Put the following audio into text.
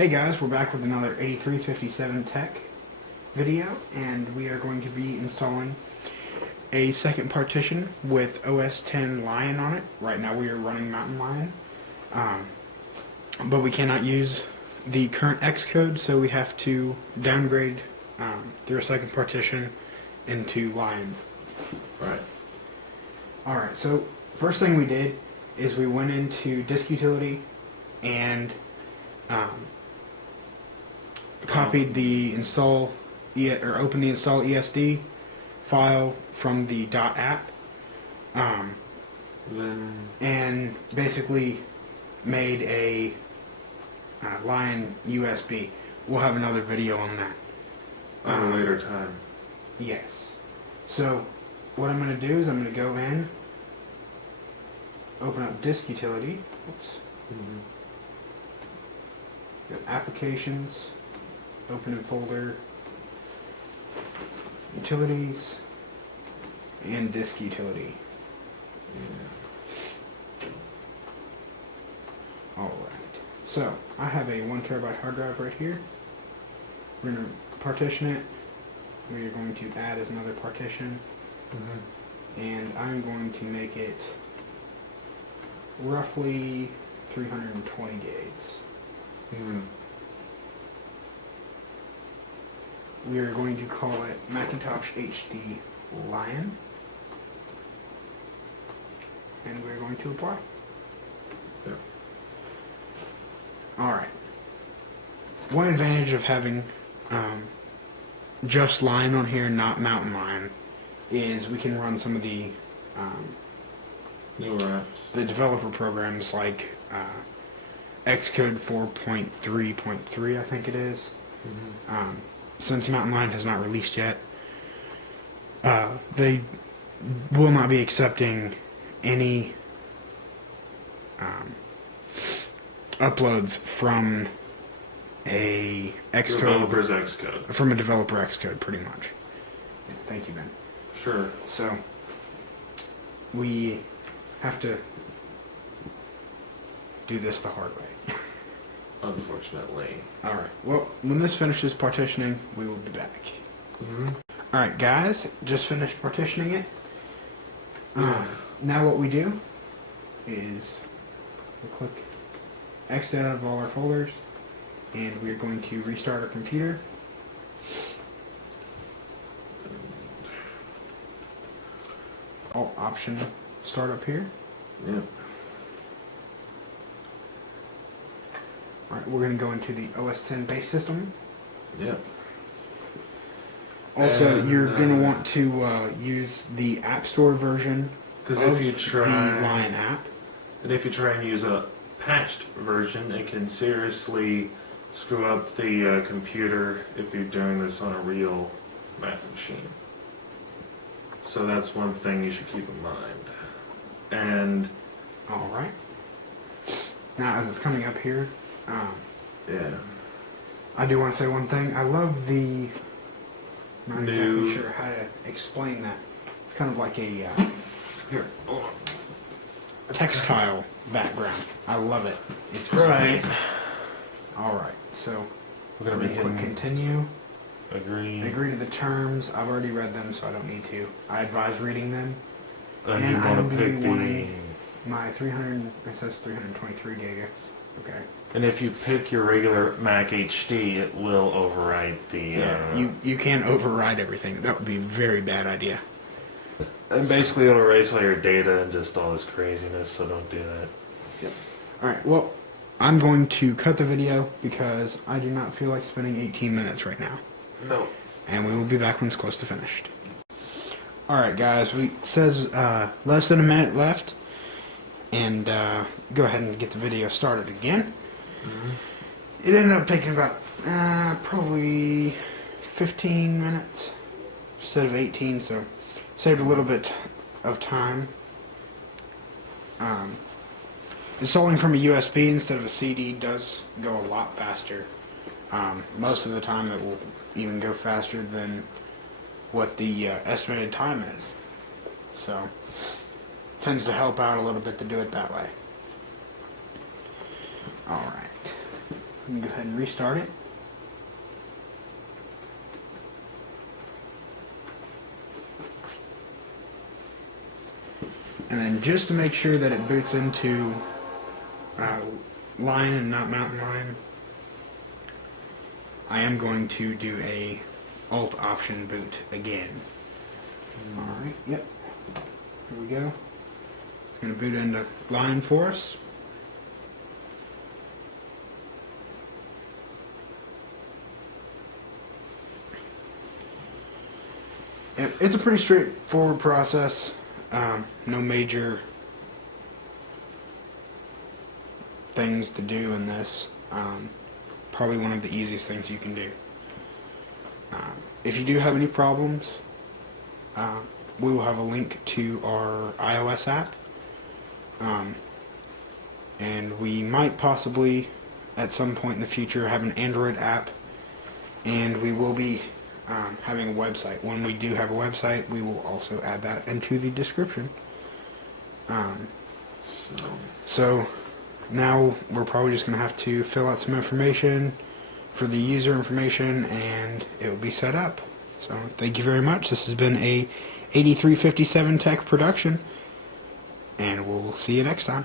Hey guys, we're back with another 8357 Tech video, and we are going to be installing a second partition with OS X Lion on it. Right now we are running Mountain Lion, but we cannot use the current Xcode, so we have to downgrade through a second partition into Lion. Right. Alright, so first thing we did is we went into disk utility and copied the install or opened the install ESD file from the .app, and basically made a Lion USB. We'll have another video on that at a later time. Yes. So what I'm going to do is I'm going to go in, open up disk utility. Oops. Go applications, open in folder, utilities, and disk utility. Alright. So I have a 1 terabyte hard drive right here. We're going to partition it. We are going to add as another partition. And I'm going to make it roughly 320 gigs. We are going to call it Macintosh HD Lion, and we're going to apply. Yep. Alright. One advantage of having just Lion on here, not Mountain Lion, is we can run some of the newer apps. The developer programs like Xcode 4.3.3, I think it is. Since Mountain Lion has not released yet, they will not be accepting any uploads from a Xcode Developer's Xcode. From a developer Xcode, pretty much. Yeah, thank you, Ben. Sure. So we have to do this the hard way. Unfortunately. Alright, well, when this finishes partitioning, we will be back. Alright, guys, just finished partitioning it. Now what we do is we click X out of all our folders, and we're going to restart our computer. Alt Option start up here. Yep. Alright, we're going to go into the OS X base system. Yep. Also, And, you're going to want to use the App Store version Because of if you try the Lion app. And if you try and use a patched version, it can seriously screw up the computer if you're doing this on a real Mac machine. So that's one thing you should keep in mind. And Alright. Now, as it's coming up here, yeah, I do want to say one thing. I love the... I'm not New- exactly sure how to explain that. It's kind of like a here, hold on. textile background. I love it. It's Right. Alright, so We're I'm gonna be going to click hitting continue. agree, Agree to the terms. I've already read them, so I don't need to. I advise reading them. and and you I'm want to gonna be pick the. wanting- My 300, it says 323 gigs. Okay. And if you pick your regular Mac HD, it will override the. Yeah, you can't override everything. That would be a very bad idea. And basically, it'll erase all your data and just all this craziness. So don't do that. Yep. Alright, well, I'm going to cut the video because I do not feel like spending 18 minutes right now. No. And we will be back when it's close to finished. Alright, guys, it says less than a minute left. And go ahead and get the video started again. It ended up taking about probably 15 minutes instead of 18, so saved a little bit of time. Installing from a USB instead of a CD does go a lot faster. Most of the time it will even go faster than what the estimated time is. So, tends to help out a little bit to do it that way. Alright. I'm going to go ahead and restart it. And then just to make sure that it boots into Lion and not Mountain Lion, I am going to do a Alt Option boot again. Alright, yep. Here we go. It's going to boot into Lion for us. It's a pretty straightforward process. No major things to do in this. Probably one of the easiest things you can do. If you do have any problems, we will have a link to our iOS app. And we might possibly, at some point in the future, have an Android app. And we will be having a website. When we do have a website, we will also add that into the description. So now we're probably just going to have to fill out some information for the user information, and it will be set up. So thank you very much. This has been a 8357 Tech production, and we'll see you next time.